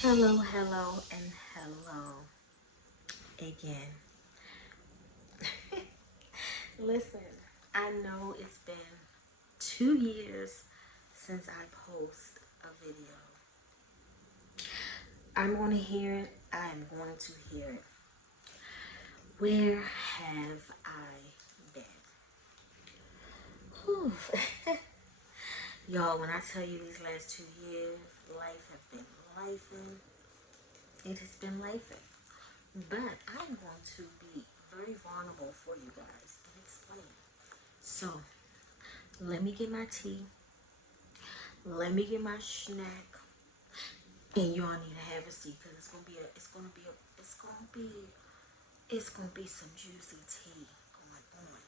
Hello, hello, and hello again. Listen, I know it's been 2 years since I post a video. I'm going to hear it. I'm going to hear it. Where have I been? Whew. Y'all, when I tell you these last 2 years, life has been lifing. It has been lifing. But I'm going to be very vulnerable for you guys and explain. So, let me get my tea. Let me get my snack. And y'all need to have a seat because it's gonna be some juicy tea going on.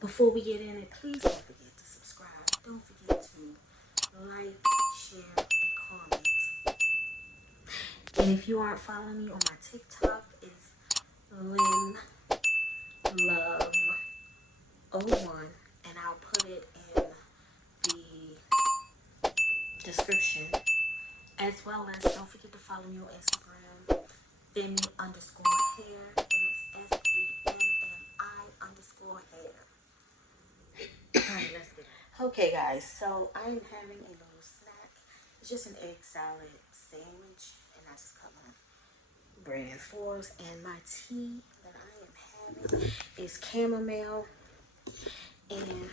Before we get in it, please don't forget to subscribe. Don't forget to like, share, and comment. And if you aren't following me on my TikTok, it's Lynn Love 01, and I'll put it in the description, as well as don't forget to follow me on Instagram, Femi_hair, and it's FEMMI_hair. Alright, let's get it. Okay, guys, so I'm having a little snack. It's just an egg salad sandwich, and I just cut my bread in fours. And my tea that I am having is chamomile and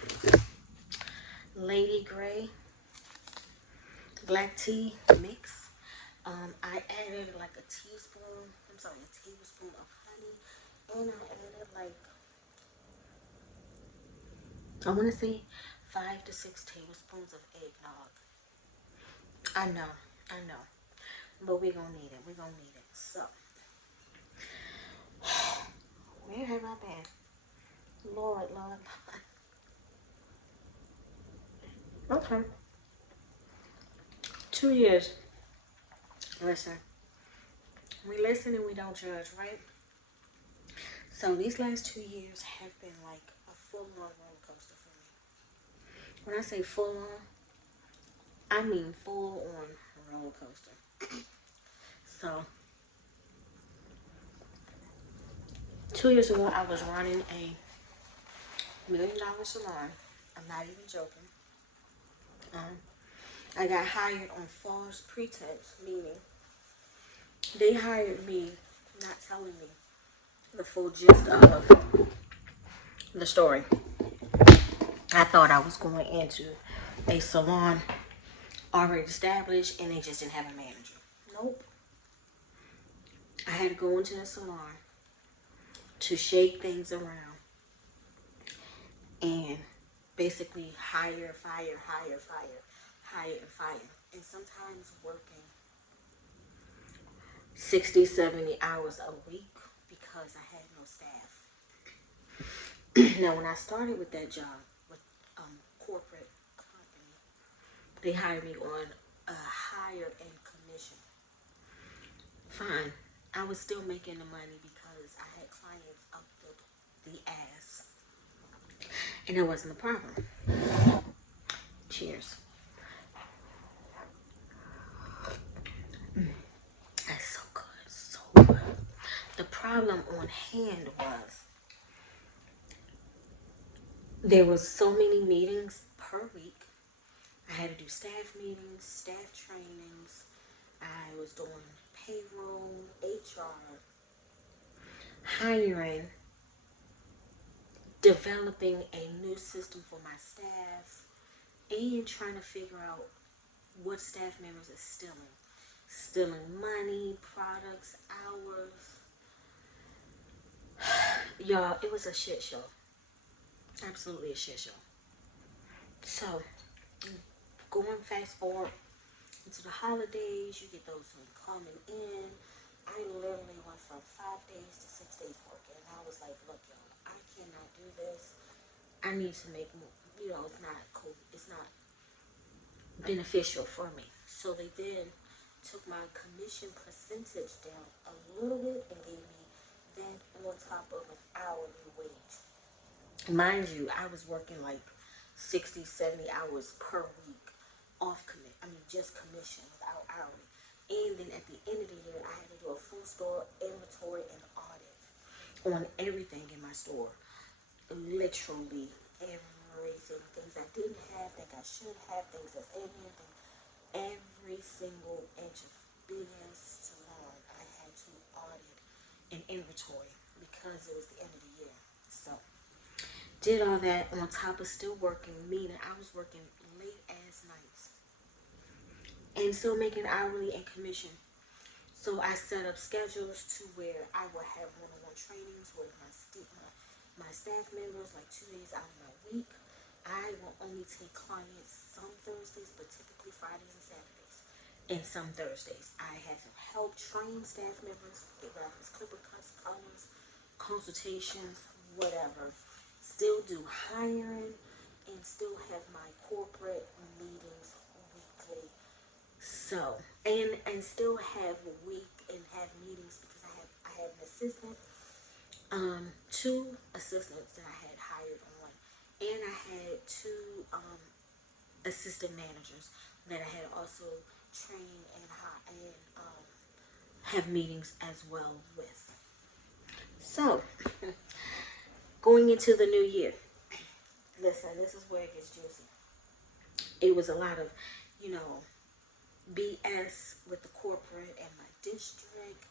Lady Grey black tea mix. I added like a tablespoon of honey, and I added like, I want to say 5 to 6 tablespoons of eggnog. I know, but we're gonna need it. We're gonna need it. So, where have I been? Lord, Lord, Lord. Okay, 2 years. Listen, we listen and we don't judge, right? So these last 2 years have been like a full-on roller coaster for me. When I say full-on, I mean full-on roller coaster. So 2 years ago, I was running a $1 million salon. I'm not even joking. Um, I got hired on false pretense, meaning they hired me not telling me the full gist of the story. I thought I was going into a salon already established and they just didn't have a manager. Nope. I had to go into the salon to shake things around and basically hire, fire, hire, fire, hire, and fire. And sometimes working 60, 70 hours a week because I had no staff. Now, when I started with that job, with corporate company, they hired me on a higher end commission. Fine. I was still making the money because I had clients up the ass. And that wasn't the problem. Cheers. That's so good. So good. The problem on hand was there was so many meetings per week. I had to do staff meetings, staff trainings. I was doing payroll, HR, hiring, developing a new system for my staff, and trying to figure out what staff members are stealing. Stealing money, products, hours. Y'all, it was a shit show. Absolutely a shit show. So, going fast forward into the holidays, you get those who coming in. I literally went from 5 days to 6 days working. And I was like, look, y'all, I cannot do this. I need to make more. It's not beneficial for me. So they then took my commission percentage down a little bit and gave me that on top of an hourly wage. Mind you, I was working like 60, 70 hours per week off commit. I mean, just commission without hourly. And then at the end of the year, I had to do a full store inventory and audit on everything in my store. Literally everything. Things I didn't have, things I should have, things that's in here, every single inch of big ass salon I had to audit and inventory because it was the end of the year. So did all that on top of still working, meaning I was working late ass nights and still making hourly and commission. So I set up schedules to where I would have one-on-one trainings with my staff members, like 2 days out of my week. I will only take clients some Thursdays, but typically Fridays and Saturdays. And some Thursdays. I have help train staff members, whether it's clipper cuts, colors, consultations, whatever. Still do hiring and still have my corporate meetings weekly. So, and still have have meetings because I had an assistant, two assistants that I had hired on, and I had two assistant managers that I had also trained and have meetings as well with. So, going into the new year, listen, this is where it gets juicy. It was a lot of, you know, BS with the corporate and my district,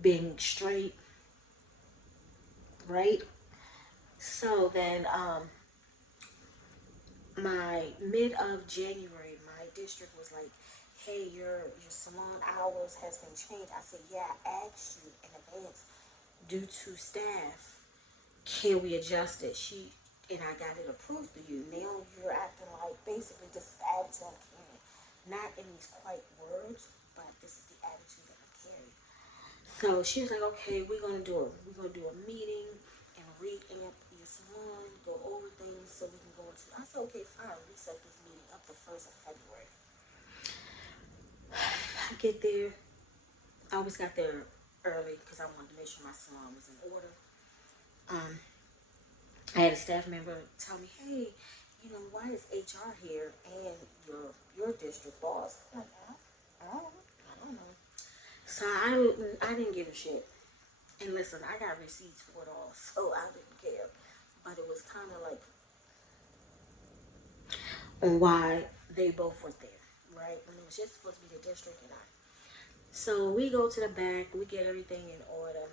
being straight, right? So then, my mid of January, my district was like, "Hey, your salon hours has been changed." I said, "Yeah, I asked you in advance due to staff. Can we adjust it?" And I got it approved for you. Now you're acting like basically just attitude I'm carrying. Not in these quite words, but this is the attitude that I carry. So she was like, "Okay, we're gonna do a meeting and revamp your salon, go over things so we can go into." I said, "Okay, fine. We set this meeting up the 1st of February." I get there. I always got there early because I wanted to make sure my salon was in order. Um, I had a staff member tell me, "Hey, you know, why is HR here and your district boss?" I'm like, I don't know. So I didn't give a shit. And listen, I got receipts for it all, so I didn't care. But it was kind of like on why they both were there, right? When it was just supposed to be the district and I. So we go to the back, we get everything in order.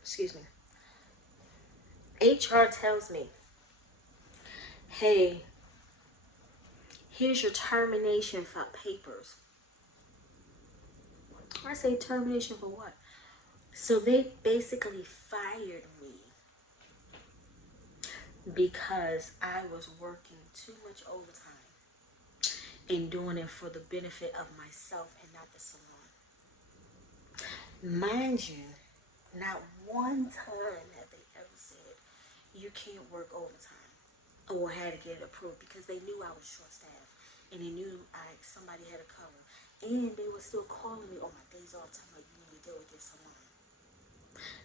Excuse me. HR tells me, "Hey, here's your termination papers." I say, "Termination for what?" So they basically fired me because I was working too much overtime and doing it for the benefit of myself and not the salon. Mind you, not one time have they ever said you can't work overtime or had to get it approved because they knew I was short staffed and they knew somebody had to cover. And they were still calling me on my days off, telling me, "You need to deal with your salon.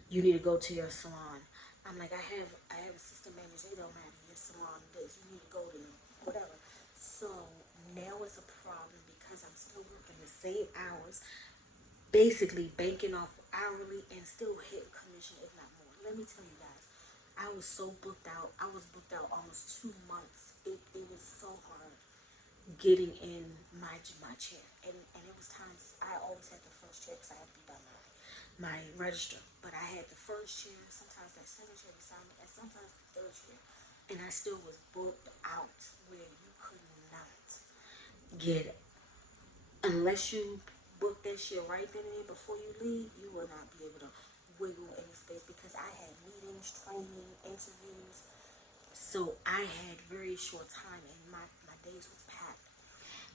You need to go to your salon." I'm like, I have assistant managers. They don't matter. Your salon this. You need to go to them. Whatever. So now it's a problem because I'm still working the same hours, basically banking off hourly and still hitting commission, if not more. Let me tell you guys, I was so booked out. I was booked out almost 2 months. It was so hard getting in my chair, and it was times I always had the first chair because I had to be by my register, but I had the first chair, sometimes that second chair beside me, and sometimes the third chair, and I still was booked out where you could not get it unless you book that shit right then and there before you leave. You will not be able to wiggle any space because I had meetings, training, interviews. So I had very short time and my days was packed.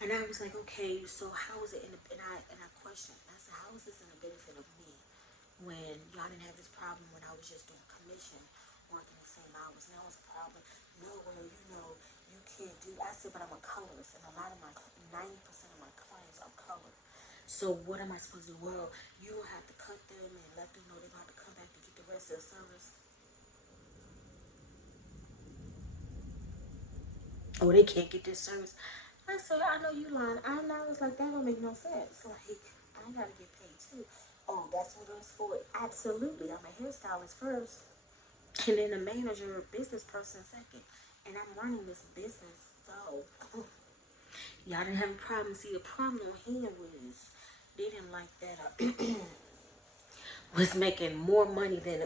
And I was like, "Okay, so how is it and I questioned. I said, "How is this in the benefit of me when y'all didn't have this problem when I was just doing commission, working the same hours? Now it's a problem." "No, well, you know, you can't do." I said, "But I'm a colorist and a lot of my 90% of my clients are colored. So what am I supposed to do?" "Well, you will have to cut them and let them know they're going to have to come back to get the rest of the service." "Oh, they can't get this service." I said, I know you lying. And I was like, that don't make no sense. Like, I gotta get paid too. Oh, that's what it's for. Absolutely. I'm a hairstylist first. And then a manager or business person second. And I'm running this business. So, y'all didn't have a problem. See, the problem on here was they didn't like that. Was making more money than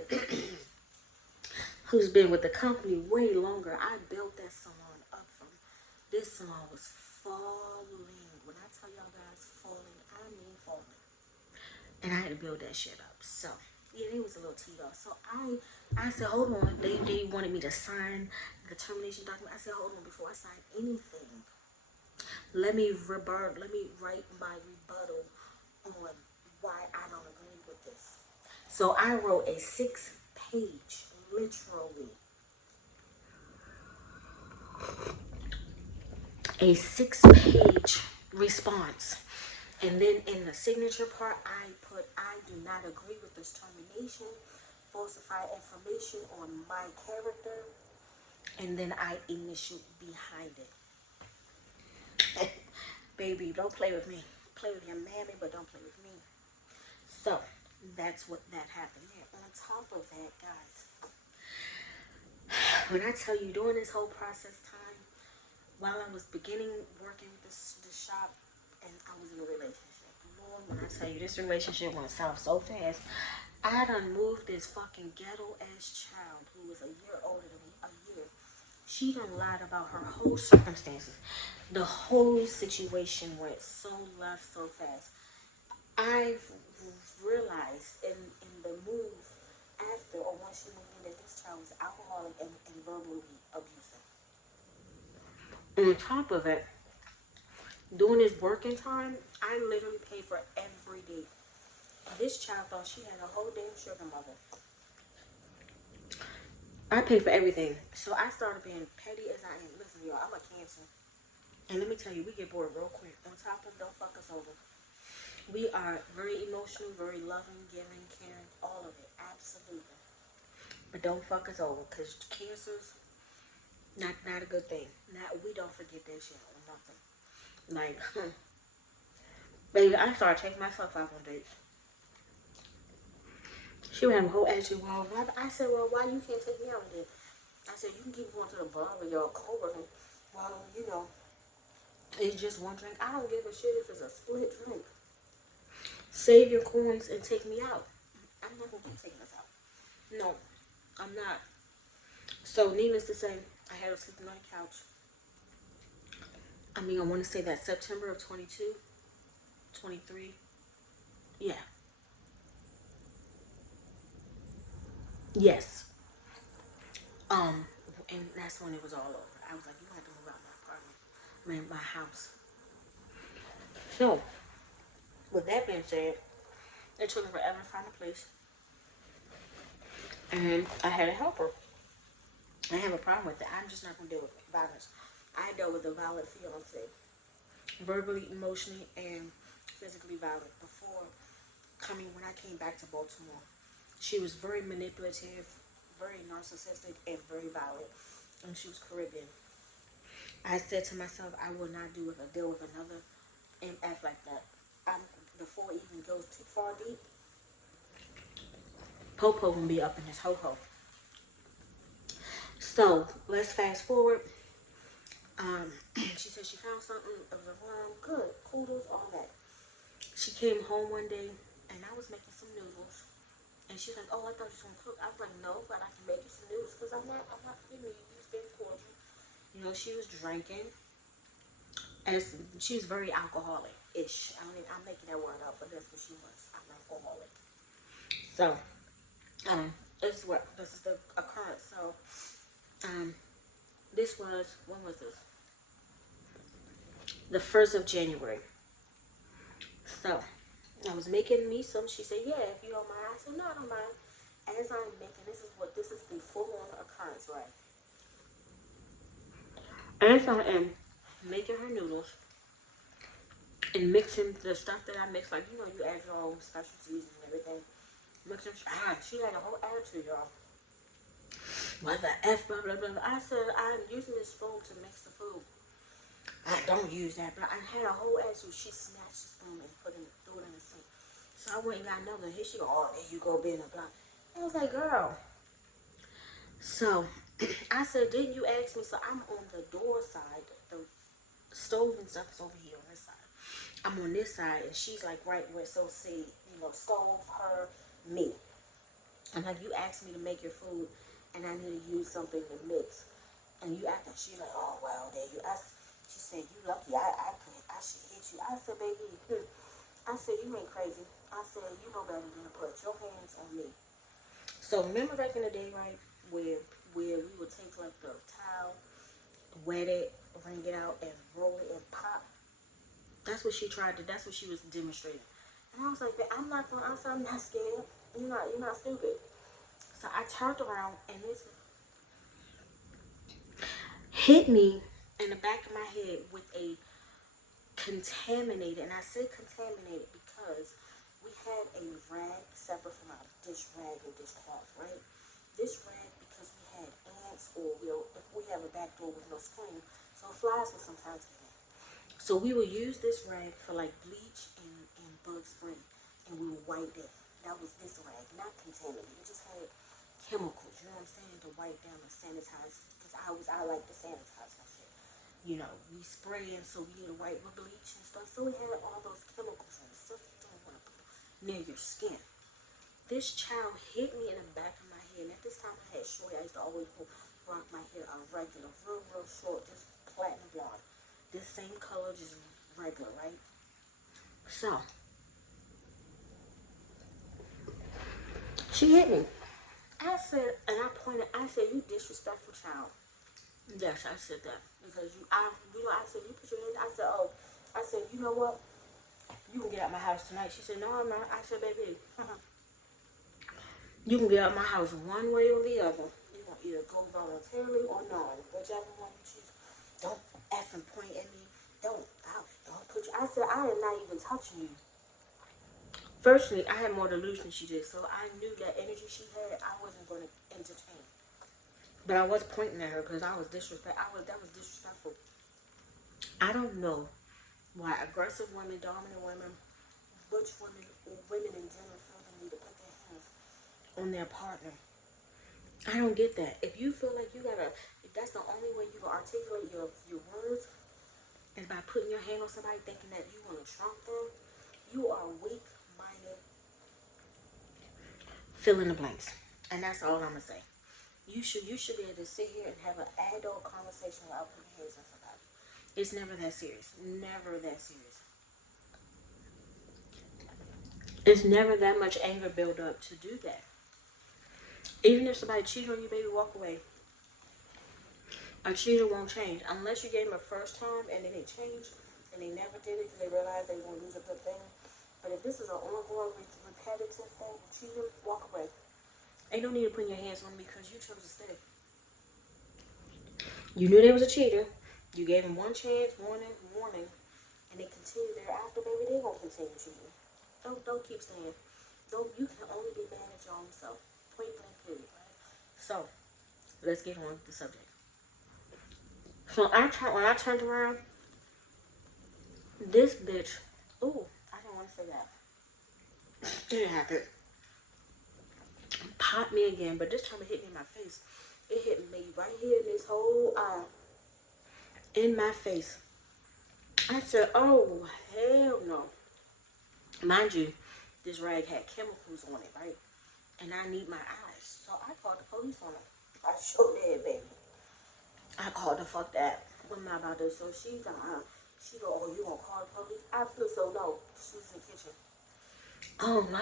who's been with the company way longer. I built that salon up from, this salon was falling. When I tell y'all guys falling, I mean falling. And I had to build that shit up. So, yeah, it was a little teed off. So I said, hold on. They wanted me to sign the termination document. I said, hold on, before I sign anything, let me write my rebuttal on why I don't agree with this. So I wrote a 6-page, literally, a 6-page response. And then in the signature part, I put, I do not agree with this termination, falsify information on my character, and then I initial behind it. Baby, don't play with me. Play with your mammy, but don't play with me. So, that's what that happened there. On top of that, guys, when I tell you during this whole process time, while I was beginning working with this shop, and I was in a relationship. Lord, when I tell you this relationship went south so fast, I done moved this fucking ghetto ass child who was a year older than me, a year. She done lied about her whole circumstances. The whole situation went so left so fast. I've realized in the move after or once she moved in that this child was alcoholic and verbally abusive. On top of it, during this working time, I literally paid for every day. This child thought she had a whole damn sugar mother. I paid for everything. So I started being petty as I am. Listen, y'all, I'm a Cancer. And let me tell you, we get bored real quick. On top of don't fuck us over. We are very emotional, very loving, giving, caring, all of it. Absolutely. But don't fuck us over. Because Cancers, not a good thing. We don't forget that shit or nothing. Like, baby, I started taking myself out on dates. She would have a whole attitude. Well, I said, well, why you can't take me out on a date? I said, you can keep going to the bar with your coworker. Well, you know, it's just one drink. I don't give a shit if it's a split drink. Save your coins and take me out. I'm not going to keep taking us out. No, I'm not. So, needless to say, I had her sleeping on the couch. I mean, I want to say that September of 22, 23. Yeah. Yes. And that's when it was all over. I was like, you have to move out my apartment. I mean, my house. So, with that being said, it took me forever to find a place. And I had to help her. I have a problem with that. I'm just not going to deal with violence. I dealt with a violent fiance. Verbally, emotionally, and physically violent before when I came back to Baltimore. She was very manipulative, very narcissistic, and very violent. And she was Caribbean. I said to myself, I will not deal with another MF like that. Before it even goes too far deep, Popo gonna be up in his ho-ho. So let's fast forward. She said she found something of the wrong. Good, kudos, all that. She came home one day and I was making some noodles. And she's like, oh, I thought you was gonna cook. I was like, no, but I can make you some noodles because I'm not you know, you was being cordial. You know, she was drinking. As she's very alcoholic-ish. I mean, I'm making that word up, but that's what she was. I'm alcoholic. So, this is the occurrence. So, when was this? The 1st of January. So, I was making me some. She said, yeah, if you don't mind. I said, no, I don't mind. As I'm making, this is the full-on occurrence, right? As I am making her noodles and mixing the stuff that I mix, like, you know, you add your own special seasoning and everything. Mixing, she had a whole attitude, y'all. What the F, blah, blah, blah. I said, I'm using this spoon to mix the food. I don't use that. But I had a whole attitude. She snatched the spoon and threw it in the sink. So I went and got another. Here she go, oh, there you go, being a block. I was like, girl. So I said, didn't you ask me? So I'm on the door side. The stove and stuff is over here on this side. I'm on this side, and she's like right where, so say, stove, her, me. And like, you asked me to make your food, and I need to use something to mix. And you acting, she's like, oh, well, there you, she said, you lucky, I should hit you. I said, baby, I said, you ain't crazy. I said, you know better than to put your hands on me. So remember back in the day, right, where we would take like the towel, wet it, wring it out, and roll it and pop. That's what she tried to. That's what she was demonstrating. And I was like, I'm not gonna. I said, I'm not scared. You're not stupid. So I turned around and this hit me in the back of my head with a contaminated, and I say contaminated because we had a rag separate from our dish rag or dishcloth, right? This rag, because we had ants, or if we have a back door with no screen, so flies will sometimes get in. So we will use this rag for like bleach and bug spray, and we will wipe it. That was this rag, not contaminated. It just had chemicals, you know what I'm saying, to wipe down and sanitize. Because I like to sanitize my shit. We spray and so we need to wipe with bleach and stuff. So we had all those chemicals and stuff you don't want to put near your skin. This child hit me in the back of my head. And at this time I had short. I used to always rock my hair a regular, real short, just platinum blonde. This same color, just regular, right? So she hit me. I said, and I pointed, I said, you disrespectful child. Yes, I said that. Because I said, you put your hands, I said, oh, I said, you know what? You can get out my house tonight. She said, no, I'm not. I said, baby, you can get out my house one way or the other. You want either go voluntarily or no. Whichever one you choose. Don't effing point at me. Don't put you. I said, I am not even touching you. Firstly, I had more to lose than she did, so I knew that energy she had, I wasn't going to entertain. But I was pointing at her because I was disrespectful. That was disrespectful. I don't know why aggressive women, dominant women, butch women, or women in general feel the need to put their hands on their partner. I don't get that. If you feel like if that's the only way you can articulate your words is by putting your hand on somebody thinking that you want to trump them, you are weak-minded. Fill in the blanks. And that's all I'm going to say. You should be able to sit here and have an adult conversation without putting hands on somebody. It's never that serious. Never that serious. It's never that much anger build up to do that. Even if somebody cheats on you, baby, walk away. A cheater won't change unless you gave them a first time and then they changed and they never did it because they realized they were going to lose a good thing. But if this is an ongoing, repetitive thing, cheater, walk away. Ain't no need to put your hands on me because you chose to stay. You knew there was a cheater. You gave them one chance, warning, and they continue thereafter, baby, they're going to continue cheating. Don't keep staying. You can only be mad at your own self. Point blank period, right? So, let's get on with the subject. So when I turned around, this bitch, ooh, I don't want to say that. It didn't happen. Popped me again, but this time it hit me in my face. It hit me right here in this whole eye. In my face. I said, oh, hell no. Mind you, this rag had chemicals on it, right? And I need my eyes. So I called the police on her. I sure did, baby. I called the fuck that. I'm not about this. So she go, oh, you gonna call the police? I feel so low. She was in the kitchen. Oh, no,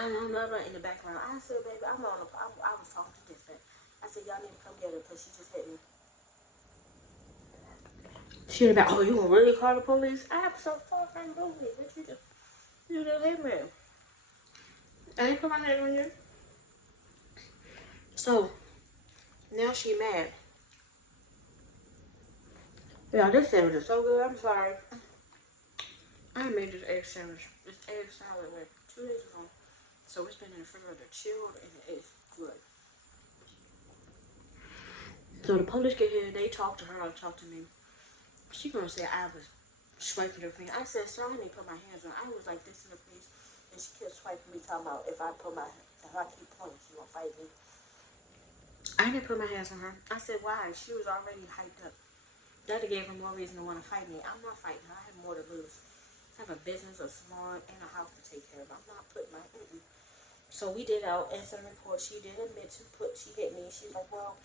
in the background. I said, baby, I was talking to this man. I said, y'all need to come get her because she just hit me. She about, oh, you gonna really call the police? Absolutely, bitch, you just hit me. I ain't put my hand on you. So, now she mad. Yeah, this sandwich is so good. I'm sorry. I made this egg sandwich. This egg salad like 2 days ago. So it's been in the refrigerator chilled and it is good. So the police get here, they talk to her or talk to me. She gonna say I was swiping her finger. I said, so I didn't put my hands on. I was like this in the face, and she kept swiping me, talking about if I keep pointing, she gonna fight me. I didn't put my hands on her. I said, why? She was already hyped up. That gave her more reason to want to fight me. I'm not fighting her. I have more to lose. I have a business, a salon, and a house to take care of. I'm not putting my... So we did our incident report. She did admit she hit me. She was like, well,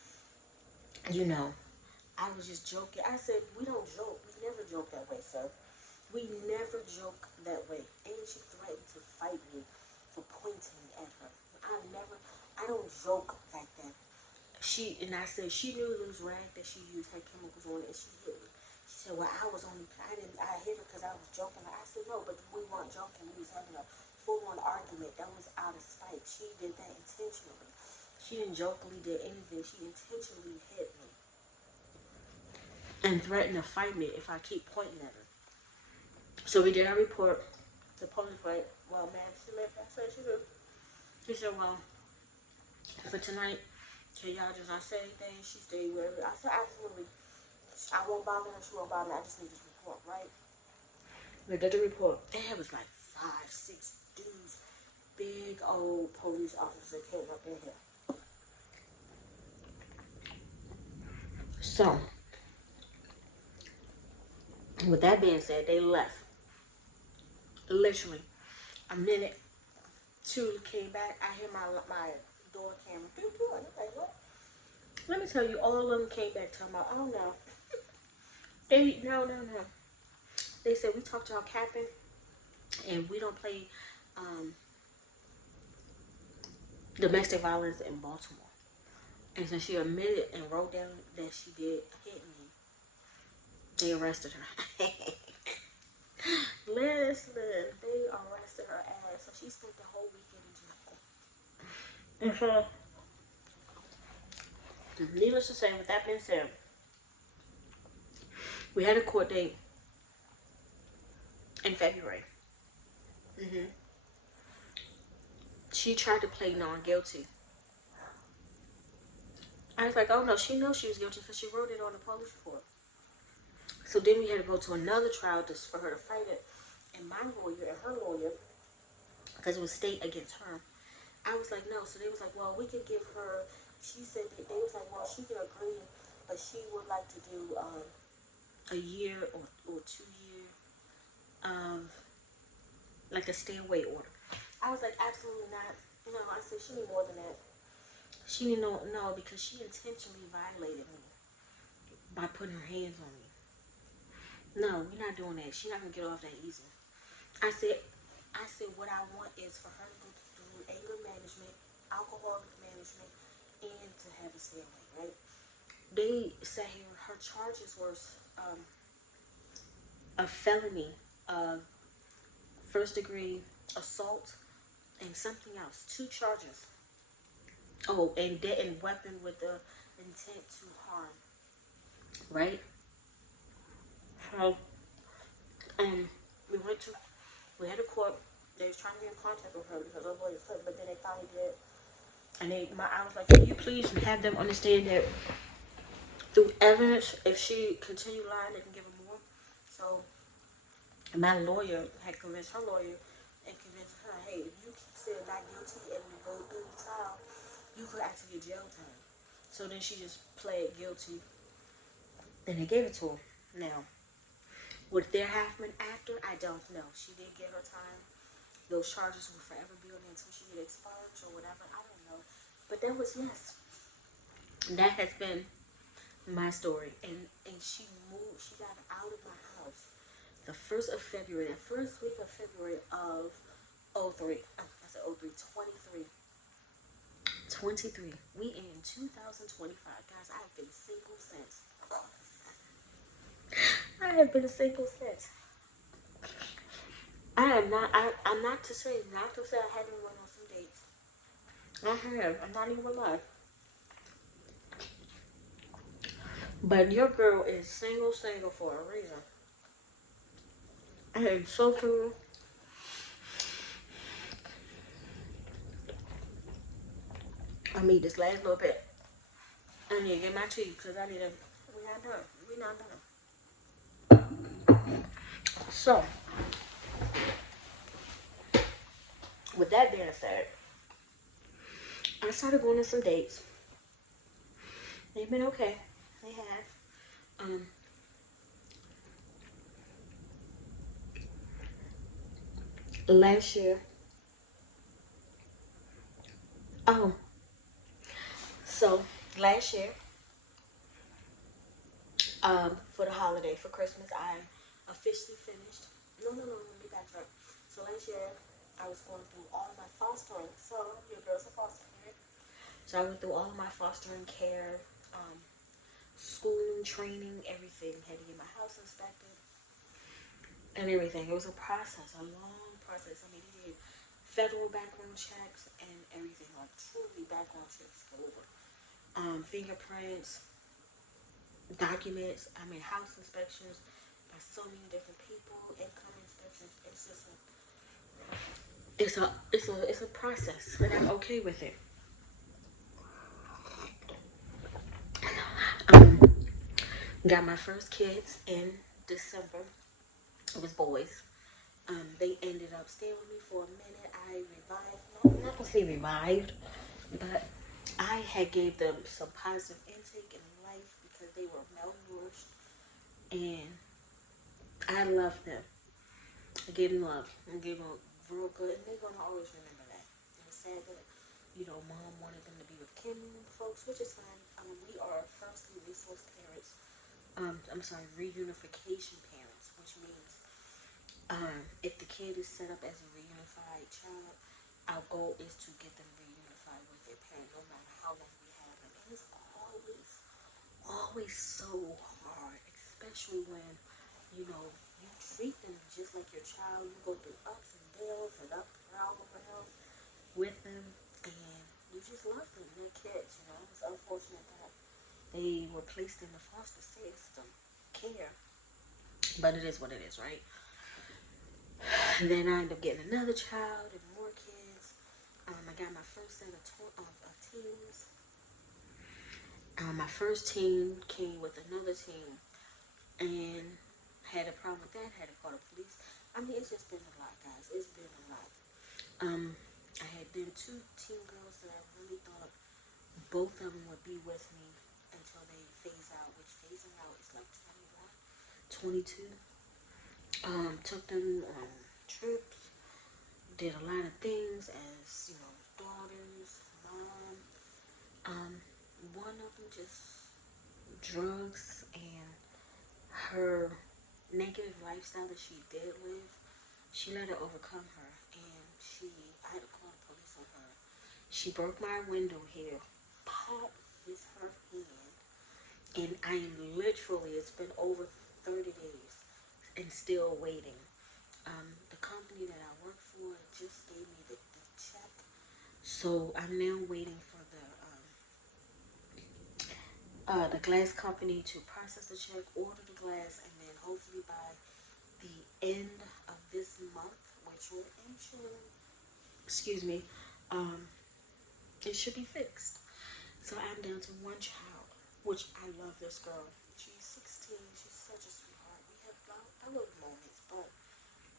you know, I was just joking. I said, we don't joke. We never joke that way, sir. We never joke that way. And she threatened to fight me for pointing at her. I don't joke like that. I said, she knew this rag that she used had chemicals on it, and she hit me. She said, well, I hit her because I was joking. I said, no, but we weren't joking. We was having a full-on argument. That was out of spite. She did that intentionally. She didn't jokingly did anything. She intentionally hit me and threatened to fight me if I keep pointing at her. So we did our report. The police was like, well, ma'am, I said, she said, well, for tonight, can y'all just not say anything? She stayed wherever. I said, absolutely. I won't bother her. She won't bother me. I just need this report, right? We did the report. And it was like 5, 6 dudes. Big old police officer came up in here. So, with that being said, they left. Literally. A minute, 2 came back. I hear my door camera. I'm like, what? Let me tell you, all of them came back talking about, oh no. No. They said, we talked y'all capping, and we don't play domestic violence in Baltimore. And since she admitted and wrote down that she did hit me, they arrested her. Listen, they arrested her ass. So she spent the whole weekend in jail. Needless to say, with that being said, we had a court date in February. She tried to play non-guilty. I was like, oh no, she knows she was guilty because she wrote it on the police report. So then we had to go to another trial just for her to fight it. And my lawyer and her lawyer, because it was state against her, I was like, no. So they was like, well, we could give her, she said that they was like, well, she could agree, but she would like to do a year or 2 year of like a stay away order. I was like, absolutely not. No, I said she need more than that. She didn't know because she intentionally violated me by putting her hands on me. No, we're not doing that. She's not gonna get off that easy. I said what I want is for her to go through anger management, alcohol management, and to have a stay away, right? They say her charges were a felony of first degree assault and something else. 2 charges. Oh, and weapon with the intent to harm. Right? So, we had a court. They was trying to get in contact with her because her lawyer couldn't, but then they finally did. And I was like, can you please have them understand that through evidence, if she continued lying, they can give her more. So, my lawyer had convinced her lawyer and convinced her, hey, if you said not guilty and we go through the trial, you could actually get jail time. So then she just pled guilty. Then they gave it to her. Now, would there happen after? I don't know. She did get her time. Those charges will forever be on there until she get expunged or whatever. I don't know. But that was, yes. That has been my story. And she moved. She got out of my house the 1st of February. The first week of February of 03. I said 03. 23. We in 2025. Guys, I have been single since. I'm not to say I haven't went on some dates. I have. I'm not even gonna lie. But your girl is single for a reason. I am so single. I need this last little bit. I need to get my tea because we're not done. So, with that being said, I started going on some dates. They've been okay. They have. Last year, oh, so last year, for the holiday, for Christmas, I officially finished. No, let me backtrack. So last year, I was going through all of my fostering. So, your girl's a foster parent. So I went through all of my fostering care, um, schooling, training, everything. Had to get my house inspected and everything. It was a process, a long process. I mean, he did federal background checks and everything, like truly background checks galore. Fingerprints, documents, I mean, house inspections by so many different people, income inspections. It's just it's a process, and I'm okay with it. Um, got my first kids in December. It was boys. They ended up staying with me for a minute. I revived. No, I'm not gonna say revived, but I had gave them some positive intake in life because they were malnourished, and I loved them. I gave them love. I gave them real good, and they're gonna always remember that. It was sad that mom wanted them to be with Kim folks, which is fine. We are firstly resource parents. I'm sorry, reunification parents, which means if the kid is set up as a reunified child, our goal is to get them reunified with their parent, no matter how long we have them. And it's always so hard, especially when you know you treat them just like your child. You go through ups and downs and up proud around with them, and you just love them. They're kids, you know. It's unfortunate that they were placed in the foster system care, but it is what it is, right? And then I ended up getting another child and more kids. I got my first set of teams. My first team came with another team and had a problem with that. Had to call the police. I mean, it's just been a lot, guys. It's been a lot. Um, I had then two teen girls that I really thought both of them would be with me until they phase out, which phasing out is like 21, 22. Took them on trips, did a lot of things as, daughters, mom. Um, One of them just drugs and her negative lifestyle that she did live, she let it overcome her, and I had to call the police on her. She broke my window here, popped with her hand, and I am literally, it's been over 30 days and still waiting. The company that I work for just gave me the check, so I'm now waiting for the glass company to process the check, order the glass, and then hopefully by the end of this month, which we're entering, excuse me, um, it should be fixed. So I'm down to one child, which I love this girl. She's 16. She's such a sweetheart. We have our little moments, but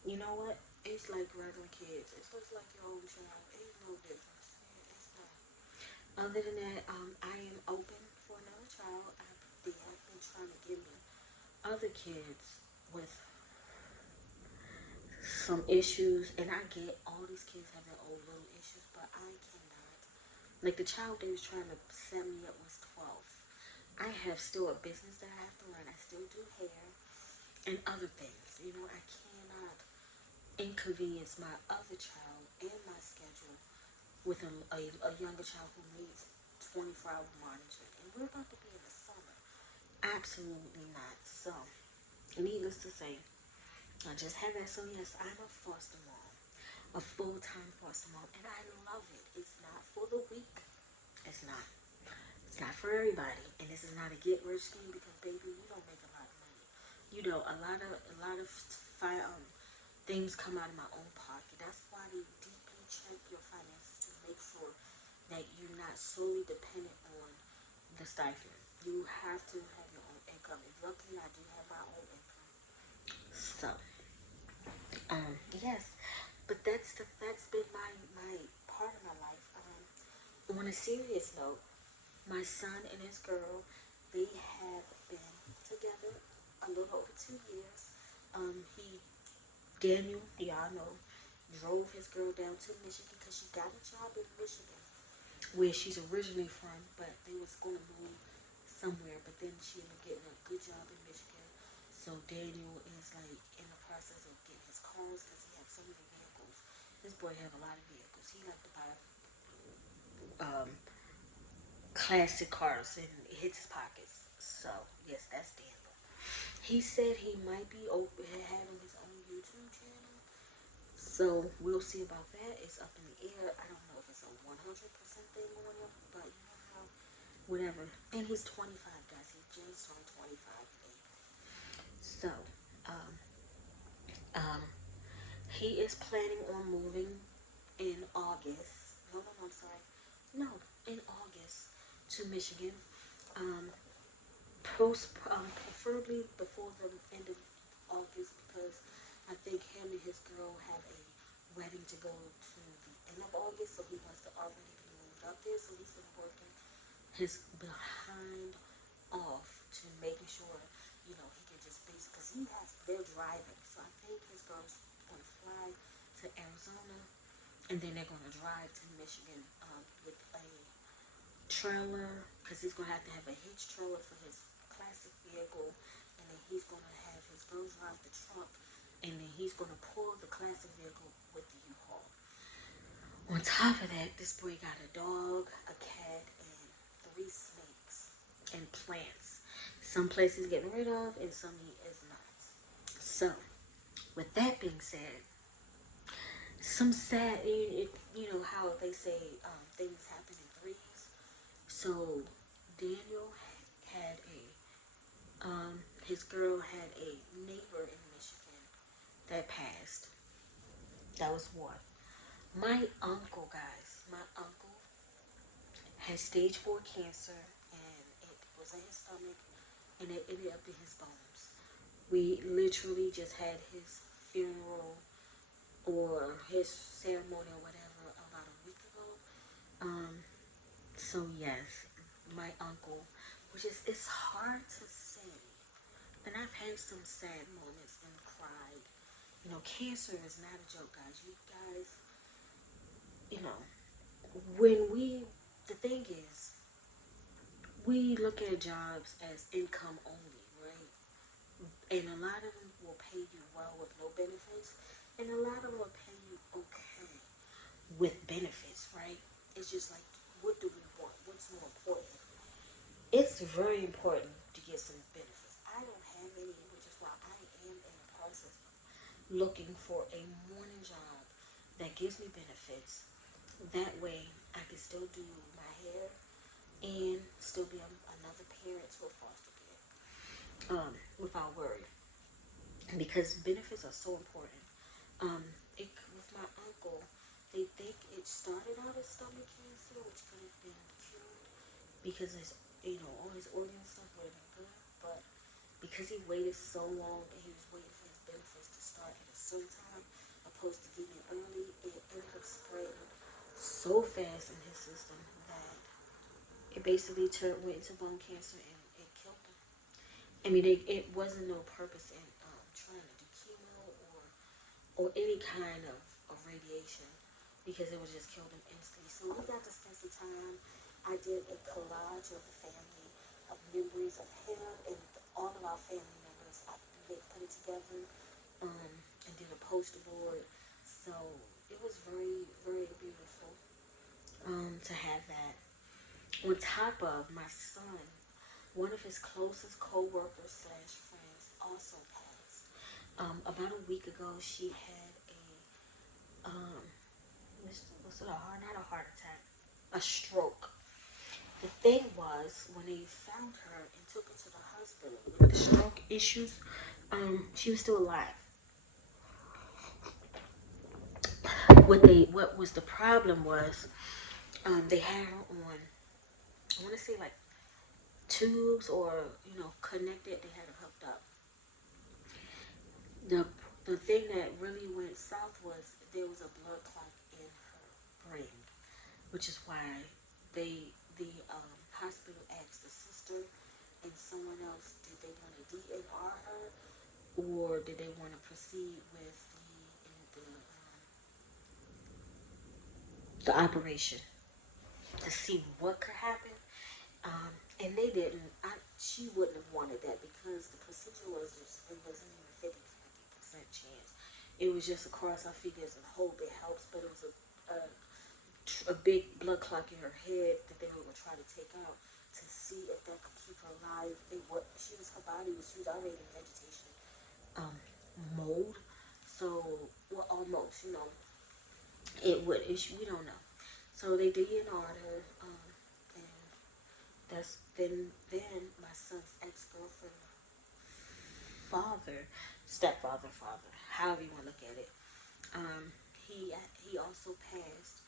you know what? It's like regular kids. It's just like your own child. Ain't no difference. It's not. Other than that, I am open for another child. They have been trying to give me other kids with some issues, and I get all these kids have their own little issues, but I cannot. Like the child they was trying to set me up was 12. I have still a business that I have to run. I still do hair and other things. I cannot inconvenience my other child and my schedule with a younger child who needs 24-hour monitoring. And we're about to be in the summer. Absolutely not. So, needless to say, I just had that. So, yes, I'm a foster mom, a full-time foster mom, and I love it. It's not for the weak. It's not. It's not for everybody, and this is not a get rich scheme because baby, we don't make a lot of money. A lot of things come out of my own pocket. That's why they deeply check your finances to make sure that you're not solely dependent on the stipend. You have to have your own income. And luckily, I do have my own income. So, that's been my part of my life. On a serious note, my son and his girl, they have been together a little over 2 years. He Daniel, y'all know, drove his girl down to Michigan because she got a job in Michigan, where she's originally from, but they was going to move somewhere, but then she ended up getting a good job in Michigan. So Daniel is like in the process of getting his cars because he has so many vehicles. This boy have a lot of vehicles. He like to buy um, classic cars and it hits his pockets. So yes, that's Daniel. He said he might be open having his own YouTube channel. So we'll see about that. It's up in the air. I don't know if it's a 100% thing or whatever, but you know how, whatever. And he's 25, guys. He just turned 25 today. So, um, um, he is planning on moving in August. No, I'm sorry. No, in August to Michigan. Um, preferably before the end of August because I think him and his girl have a wedding to go to the end of August, so he wants to already be moved up there. So he's been working his behind off to making sure, you know, he can just base because they're driving. So I think his girl's gonna fly to Arizona and then they're gonna drive to Michigan with a trailer because he's gonna have a hitch trailer for his classic vehicle, and then he's gonna have his girl drive the truck, and then he's gonna pull the classic vehicle with the U-Haul. On top of that, this boy got a dog, a cat, and 3 snakes and plants. Some places getting rid of, and some he is not. So, with that being said, some sad, you know how they say things happen in threes. So Daniel had his girl had a neighbor in Michigan that passed. That was one. My uncle, guys, my uncle had stage 4 cancer, and it was in his stomach, and it ended up in his bones. We literally just had his funeral or his ceremony or whatever about a week ago. So yes, my uncle, which is it's hard to say, and I've had some sad moments and cried. You know, cancer is not a joke, guys. You guys, you know, when the thing is, we look at jobs as income only, right? And a lot of them will pay you well with no benefits, and a lot of them will pay you okay with benefits, right? It's just like, what do we want? What's more important? It's very important to get some benefits. I don't have any, which is why I am in the process of looking for a morning job that gives me benefits. That way, I can still do my hair and still be another parent to a foster kid without worry. Because benefits are so important. With my uncle, they think it started out as stomach cancer, which could have been cured because his, all his organ stuff would have been good. But because he waited so long and he was waiting for his benefits to start at a certain time, opposed to getting it early, it ended up spreading so fast in his system that it basically went into bone cancer and it killed him. I mean, it wasn't no purpose in trying to do chemo or any kind of radiation because it would just kill them instantly. So we got to spend some time. I did a collage of the family, of memories of him and all of our family members. I put it together and did a poster board. So it was very, very beautiful to have that. On top of my son, one of his closest co-workers slash friends also passed. About a week ago, she had was it not a heart attack, a stroke. The thing was, when they found her and took her to the hospital with the stroke issues, she was still alive. What was the problem was, they had her on, I want to say like tubes or connected. They had her hooked up. The the thing that really went south was there was a blood clot in her brain, which is why the hospital asked the sister and someone else, did they want to DNR her or did they want to proceed with the operation to see what could happen. And they didn't. She wouldn't have wanted that because the procedure was just, it wasn't even 50% chance. It was just across her fingers and hope it helps, but it was a big blood clot in her head that they were going to try to take out to see if that could keep her alive. Her body was, she was already in vegetation mode. So, well, almost, we don't know. So they DNR'd her, and then my son's ex-girlfriend, father, however you want to look at it, he also passed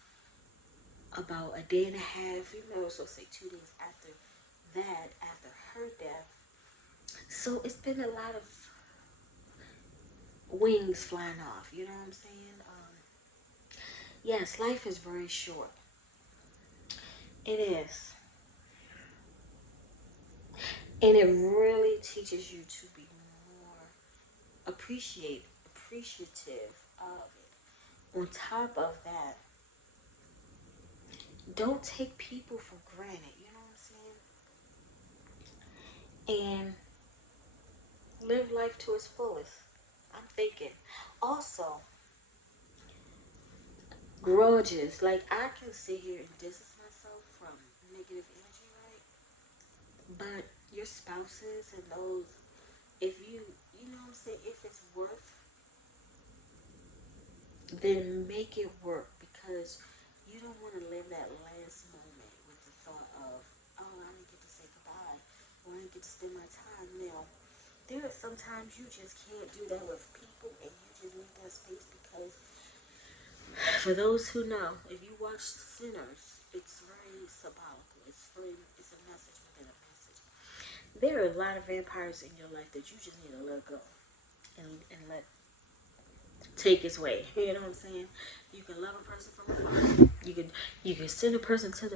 about a day and a half, so say 2 days after that, after her death. So it's been a lot of wings flying off, you know what I'm saying? Yes, life is very short. It is. And it really teaches you to be more appreciative of it. On top of that, don't take people for granted, you know what I'm saying? And live life to its fullest. I'm thinking. Also, grudges. Like, I can sit here and distance myself from negative energy, right? But your spouses and those, if you know what I'm saying, if it's worth, then make it work, because you don't want to live that last moment with the thought of, oh, I didn't get to say goodbye, or I didn't get to spend my time. Now, there are sometimes you just can't do that with people, and you just need that space, because for those who know, if you watch Sinners, it's very symbolical. It's a message within a message. There are a lot of vampires in your life that you just need to let go and let take its way. You know what I'm saying? You can love a person from afar. You can send a person to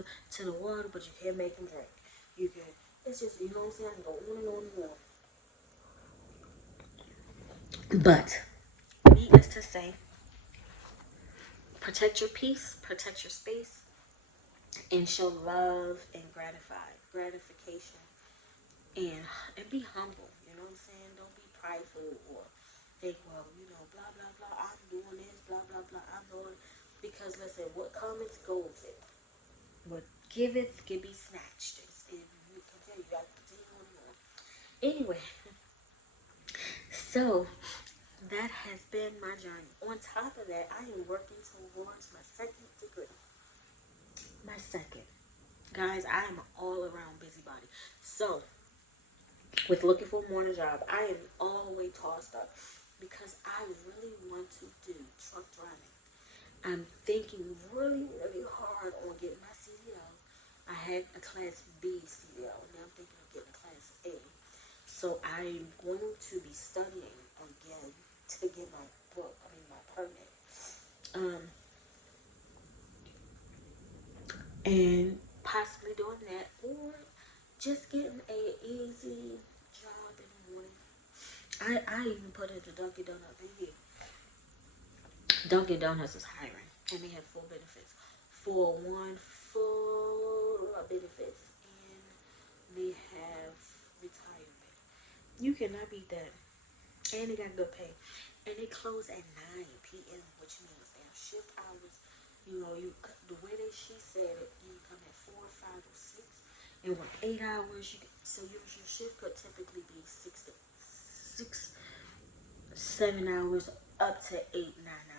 the water, but you can't make them drink. You can. It's just, you know what I'm saying? I can go on and on and on. But needless to say, protect your peace, protect your space, and show love and gratification, and be humble. You know what I'm saying? Don't be prideful or think, well, blah blah blah. I'm doing this, blah blah blah. I'm doing, because listen, what cometh goes it. What giveth can be snatched. You continue. You have to continue on and on. Anyway, so that has been my journey. On top of that, I am working towards my second degree. My second. Guys, I am an all-around busybody. So, with looking for a morning job, I am all the way tossed up because I really want to do truck driving. I'm thinking really, really hard on getting my CDL. I had a Class B CDL, and now I'm thinking of getting a Class A. So I'm going to be studying again to get my my permit. And possibly doing that, or just getting a easy job in the morning. I even put in the Dunkin' Donut, baby. Dunkin' Donuts is hiring, and they have full benefits. For one, full benefits, and they have retirement. You cannot beat that. And they got good pay. And they close at 9 p.m., which means they have shift hours. The way that she said it, you come at 4, 5, or 6, and work 8 hours. So your shift could typically be 6, 7 hours, up to 8, 9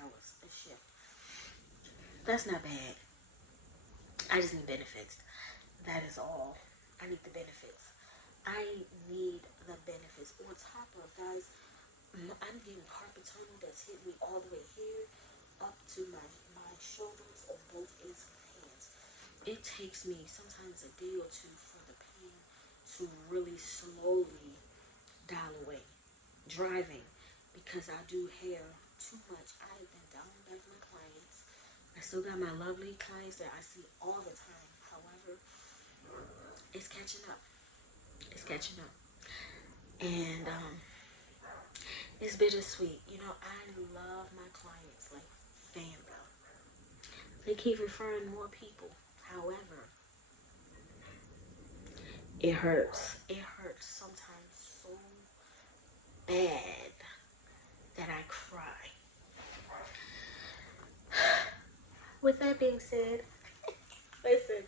hours a shift. That's not bad. I just need benefits. That is all. I need the benefits. I need the benefits. On top of, guys, I'm getting carpal tunnel that's hit me all the way here up to my shoulders on both ends of my hands. It takes me sometimes a day or two for the pain to really slowly dial away. Driving, because I do hair too much. I have been down and back my clients. I still got my lovely clients that I see all the time. However, it's catching up. It's catching up. And it's bittersweet. You know, I love my clients like family. They keep referring more people. However, it hurts. It hurts sometimes so bad that I cry. With that being said, listen,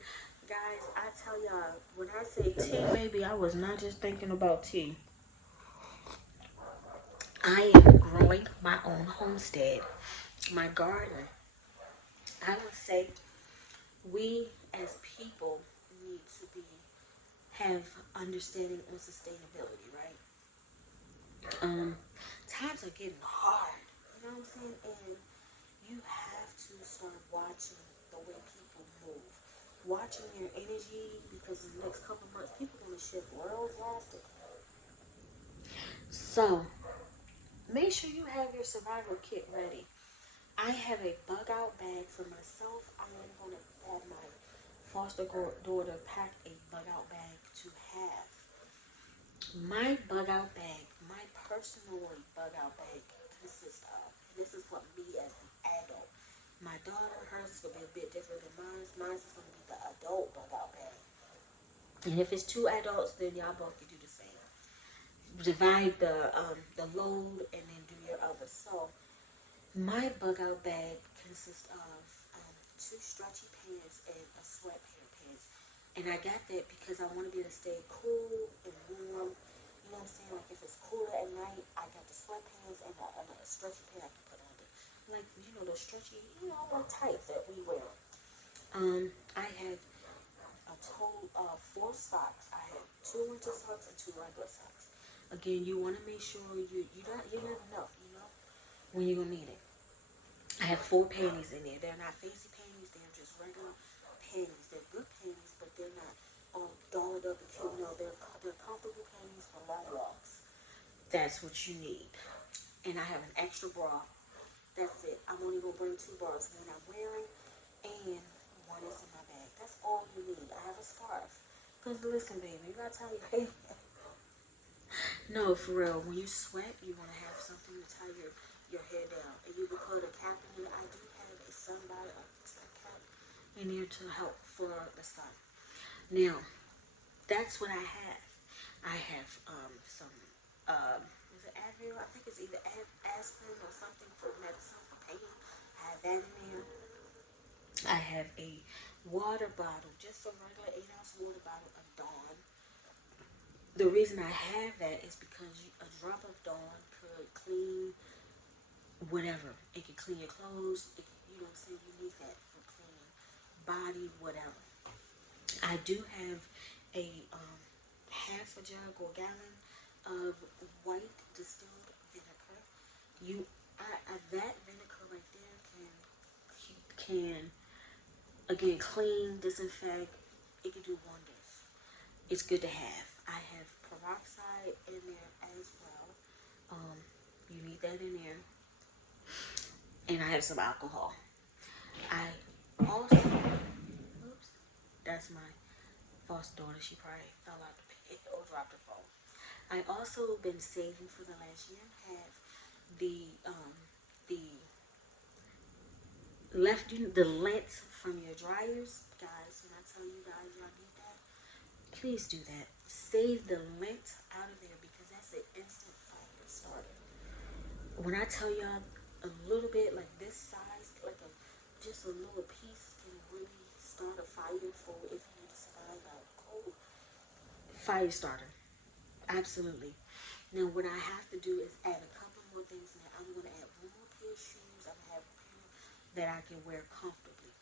guys, I tell y'all, when I say tea, baby, I was not just thinking about tea. I am growing my own homestead, my garden. I would say we as people need to have understanding on sustainability, right? Times are getting hard. You know what I'm saying? And you have to start watching the way people move, watching their energy, because in the next couple months, people are going to shift real drastic. So make sure you have your survival kit ready. I have a bug out bag for myself. I am going to have my foster daughter pack a bug out bag to have. My bug out bag, my personal bug out bag consists of, and this is for me as an adult. My daughter, hers is going to be a bit different than mine. Mine is going to be the adult bug out bag. And if it's two adults, then y'all both can do the same. Divide the load and then do your other. So my bug out bag consists of two stretchy pants and a sweat pair of pants. And I got that because I want to be able to stay cool and warm. You know what I'm saying? Like if it's cooler at night, I got the sweatpants and a stretchy pant I can put under. Like, you know, those stretchy, you know, like tights that we wear. I have a total of 4 socks. I have 2 winter socks and 2 regular socks. Again, you want to make sure you never know, you know, when you're gonna need it. I have 4 panties in there. They're not fancy panties. They're just regular panties. They're good panties, but they're not all dolled up and cute. No, they're comfortable panties for long walks. That's what you need. And I have an extra bra. That's it. I'm only gonna bring 2 bras, one I'm wearing and one is in my bag. That's all you need. I have a scarf. Cause listen, baby, you gotta tell your baby. No, for real. When you sweat, you want to have something to tie your hair down, and you can put a cap in it. I do have a sunbody, a sun cap in here to help for the sun. Now, that's what I have. I have some is it Advil? I think it's either aspirin or something for medicine for pain. I have that in there. I have a water bottle, just a regular 8 ounce water bottle of Dawn. The reason I have that is because a drop of Dawn could clean whatever. It can clean your clothes. It can, you know what I'm saying? You need that for cleaning body, whatever. I do have a half a jug or gallon of white distilled vinegar. That vinegar right there can again clean, disinfect. It can do wonders. It's good to have. I have peroxide in there as well. You need that in there. And I have some alcohol. I also, oops, that's my foster daughter. She probably fell out the bed or dropped her phone. I also been saving for the last year and a half the the lint from your dryers, guys. When I tell you guys y'all need that, please do that. Save the lint out of there because that's an instant fire starter. When I tell y'all a little bit like this size, like just a little piece can really start a fire for if you need to survive a cold fire starter. Absolutely. Now what I have to do is add a couple more things in there. I'm gonna add one more pair of shoes. I'm gonna have a pair that I can wear comfortably.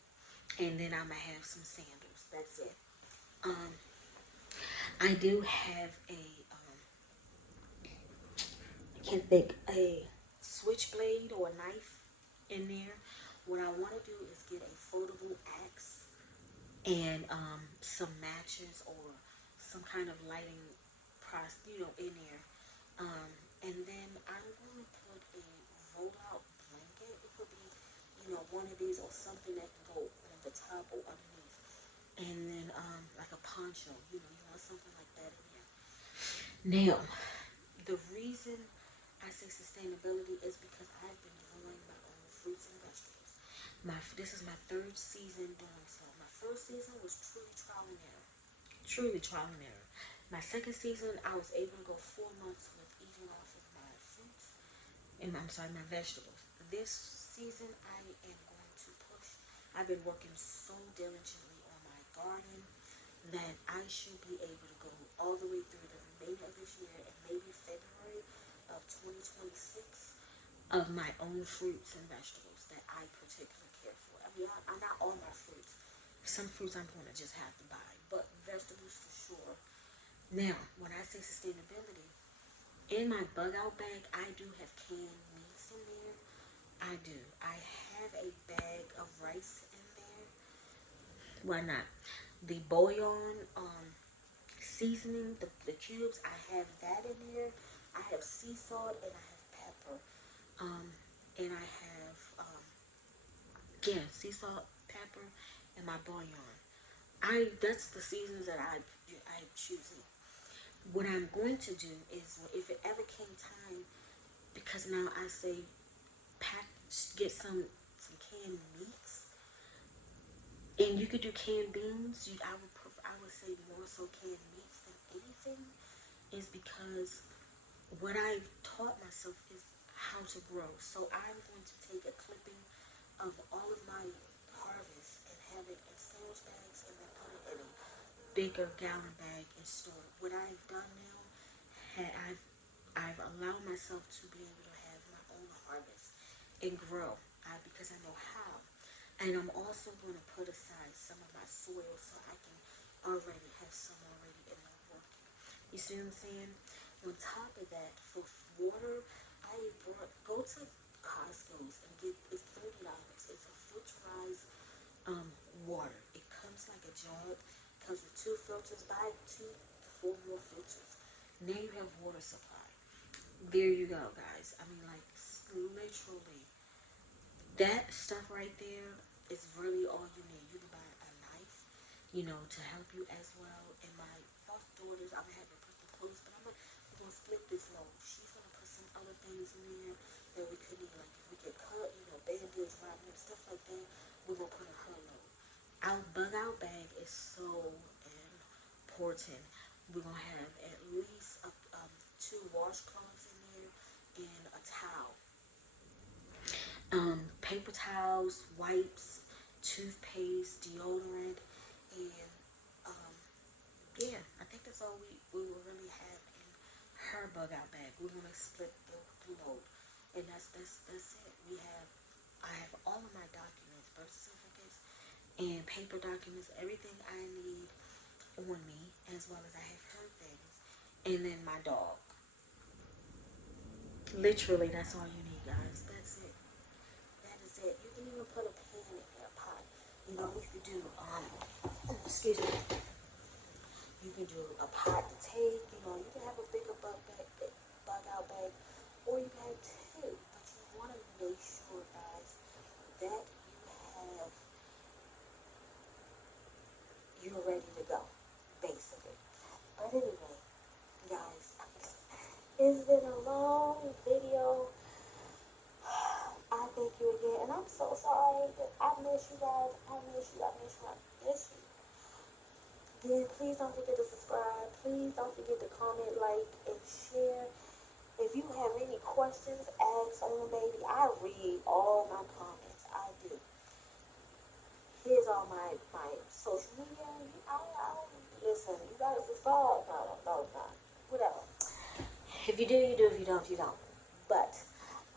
And then I'm gonna have some sandals. That's it. Um I do have I can't think, a switchblade or a knife in there. What I want to do is get a foldable axe and some matches or some kind of lighting process, you know, in there. And then I'm going to put a rolled out blanket. It could be, one of these or something that can go on the top or underneath. And then like a poncho, you want something like that in there. Now, the reason I say sustainability is because I've been growing my own fruits and vegetables. This is my third season doing so. My first season was truly trial and error. Truly trial and error. My second season, I was able to go 4 months with eating off of my fruits and my vegetables. This season, I am going to push. I've been working so diligently on my garden that I should be able to go all the way through the remainder of this year and maybe February of 2026 of my own fruits and vegetables that I particularly care for. I mean, I not all my fruits. Some fruits I'm going to just have to buy, but vegetables for sure. Now, when I say sustainability, in my bug out bag, I do have canned meats in there. I do. I have a bag of rice in there. Why not? The bouillon seasoning, the cubes, I have that in there. I have sea salt and I have pepper. And I have, sea salt, pepper, and my bouillon. That's the seasons that I choose. What I'm going to do is, if it ever came time, because now I say get some canned meats, and you could do canned beans. I would say more so canned meats than anything, is because what I've taught myself is how to grow. So I'm going to take a clipping of all of my harvest and have it in sandwich bags and then put it in a bigger gallon bag and store it. What I've done now, I've allowed myself to be able to have my own harvest and grow because I know how. And I'm also going to put aside some of my soil so I can already have some already in the working. You see what I'm saying? On top of that, for water, go to Costco's and it's $30. It's a filterized water. It comes like a jug. It comes with 2 filters. Buy 2 to 4 more filters. Now you have water supply. There you go, guys. I mean, like, literally, that stuff right there is really all you need. You can buy a knife, to help you as well. And my foster daughters, I'm gonna have to put the clothes, but we're gonna split this load. She's gonna put some other things in there that we could need, like if we get cut, band-aids, ramen, stuff like that. We're gonna put in her load. Our bug out bag is so important. We're gonna have at least 2 washcloths in there and a towel. Paper towels, wipes, toothpaste, deodorant, and I think that's all we will really have in her bug out bag. We're gonna split the load, and that's it. I have all of my documents, birth certificates, and paper documents, everything I need on me, as well as I have her things, and then my dog. Literally, that's all you need, guys. That's it. That is it. You can even put a pan in there, a pot. You could do, excuse me. You can do a pot to take. You can have a bigger bug out bag, or you can have 2. But you want to make sure, guys, that you're ready to go, basically. But anyway, guys, it's been a long video. I thank you again, and I'm so sorry that I miss you guys. I miss you. Then please don't forget to subscribe. Please don't forget to comment, like, and share. If you have any questions, ask on baby. I read all my comments. I do. Here's all my social media. Listen, you gotta subscribe. No. Whatever. If you do, you do. If you don't, you don't. But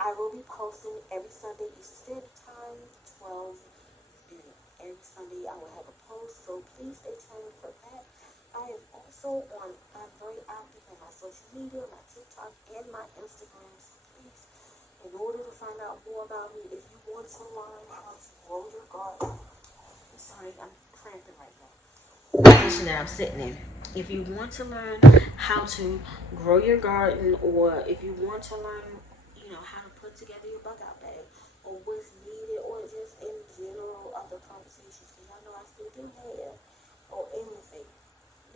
I will be posting every Sunday Eastern Standard Time, 12 noon. Every Sunday I will have a post, so please stay tuned for that. I am also I'm very active on my social media, my TikTok, and my Instagram. So please, in order to find out more about me, if you want to learn how to grow your garden, I'm sorry, I'm cramping right now. The position that I'm sitting in. If you want to learn how to grow your garden, or if you want to learn, how to put together your bug out bag, or what's needed, or just in general other conversations, because I know I still do have, or anything,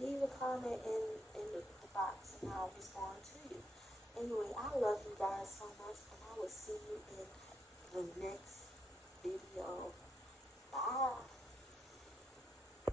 leave a comment in the box and I'll respond to you. Anyway, I love you guys so much, and I will see you in